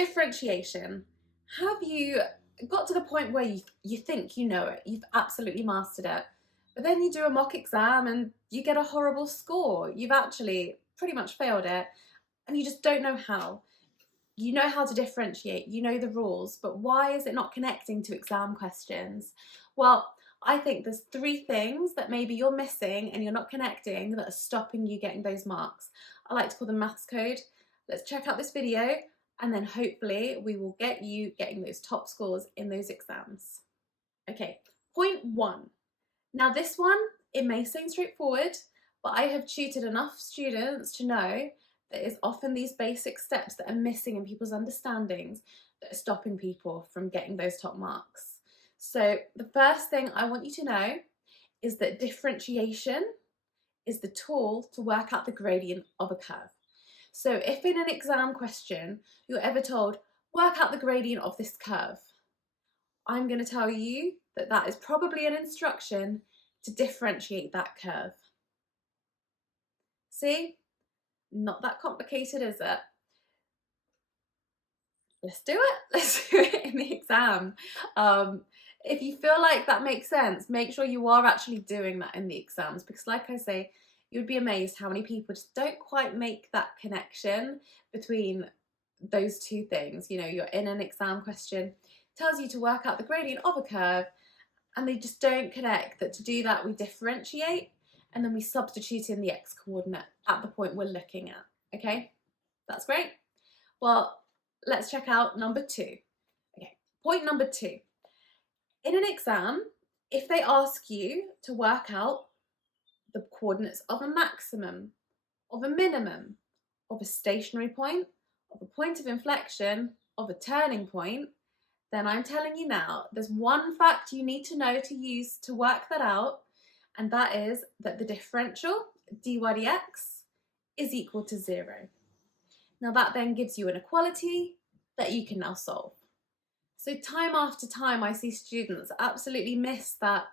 Differentiation. Have you got to the point where you think you know it, you've absolutely mastered it, but then you do a mock exam and you get a horrible score? You've actually pretty much failed it and you just don't know how. You know how to differentiate, you know the rules, but why is it not connecting to exam questions? Well, I think there's three things that maybe you're missing and you're not connecting that are stopping you getting those marks. I like to call them maths code. Let's check out this video and then hopefully we will get you getting those top scores in those exams. Okay, point one. Now this one, it may seem straightforward, but I have tutored enough students to know that it's often these basic steps that are missing in people's understandings that are stopping people from getting those top marks. So the first thing I want you to know is that differentiation is the tool to work out the gradient of a curve. So if in an exam question you're ever told, work out the gradient of this curve, I'm going to tell you that that is probably an instruction to differentiate that curve. See? Not that complicated, is it? Let's do it. Let's do it in the exam. If you feel like that makes sense, make sure you are actually doing that in the exams, because like I say, you'd be amazed how many people just don't quite make that connection between those two things. You know, you're in an exam question, tells you to work out the gradient of a curve, and they just don't connect that to do that we differentiate and then we substitute in the x coordinate at the point we're looking at. Okay, that's great. Well, let's check out number two. Okay, point number two. In an exam, if they ask you to work out the coordinates of a maximum, of a minimum, of a stationary point, of a point of inflection, of a turning point, then I'm telling you now, there's one fact you need to know to use to work that out, and that is that the differential, dy dx, is equal to 0. Now that then gives you an equality that you can now solve. So time after time I see students absolutely miss that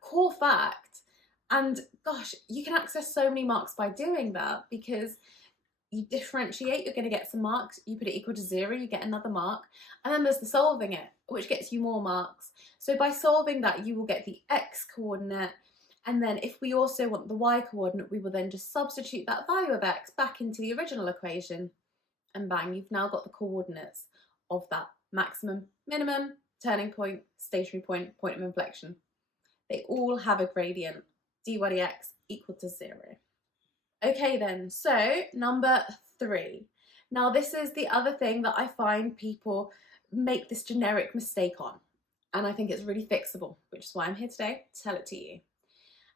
core fact, and gosh, you can access so many marks by doing that, because you differentiate, you're going to get some marks, you put it equal to 0, you get another mark, and then there's the solving it, which gets you more marks. So by solving that, you will get the x coordinate, and then if we also want the y coordinate, we will then just substitute that value of x back into the original equation, and bang, you've now got the coordinates of that maximum, minimum, turning point, stationary point, point of inflection. They all have a gradient, dy dx equal to 0. Okay then, so number 3. Now this is the other thing that I find people make this generic mistake on, and I think it's really fixable, which is why I'm here today to tell it to you.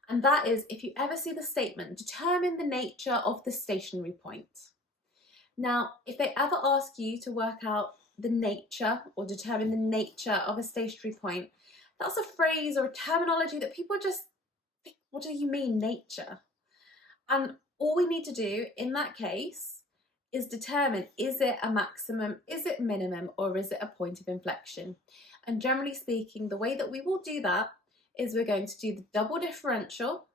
And that is, if you ever see the statement, determine the nature of the stationary point. Now, if they ever ask you to work out the nature or determine the nature of a stationary point, that's a phrase or a terminology that people just think, what do you mean, nature? And all we need to do in that case is determine, is it a maximum, is it minimum, or is it a point of inflection? And generally speaking, the way that we will do that is we're going to do the double differential.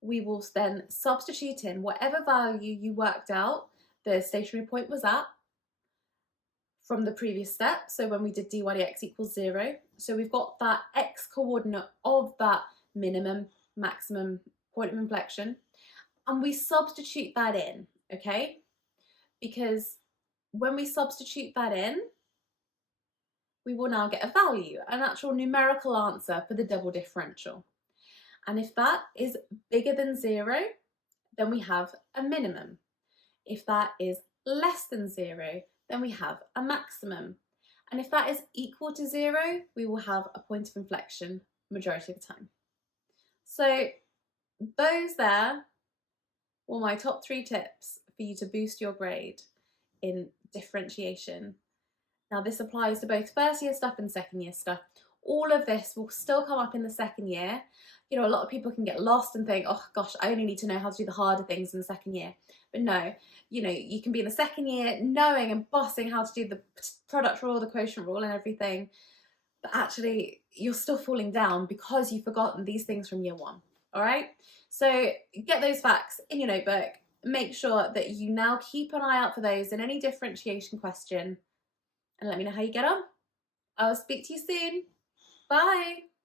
We will then substitute in whatever value you worked out the stationary point was at from the previous step. So when we did dy dx equals 0, so we've got that x coordinate of that minimum, maximum point of inflection, and we substitute that in, okay? Because when we substitute that in, we will now get a value, an actual numerical answer for the double differential. And if that is bigger than 0, then we have a minimum. If that is less than 0, then we have a maximum. And if that is equal to 0, we will have a point of inflection majority of the time. So those there were my top 3 tips for you to boost your grade in differentiation. Now this applies to both first year stuff and second year stuff. All of this will still come up in the second year. You know, a lot of people can get lost and think, oh gosh, I only need to know how to do the harder things in the second year. But no, you know, you can be in the second year knowing and bossing how to do the product rule, the quotient rule and everything, but actually you're still falling down because you've forgotten these things from year 1. All right, so get those facts in your notebook. Make sure that you now keep an eye out for those in any differentiation question, and let me know how you get on. I'll speak to you soon. Bye.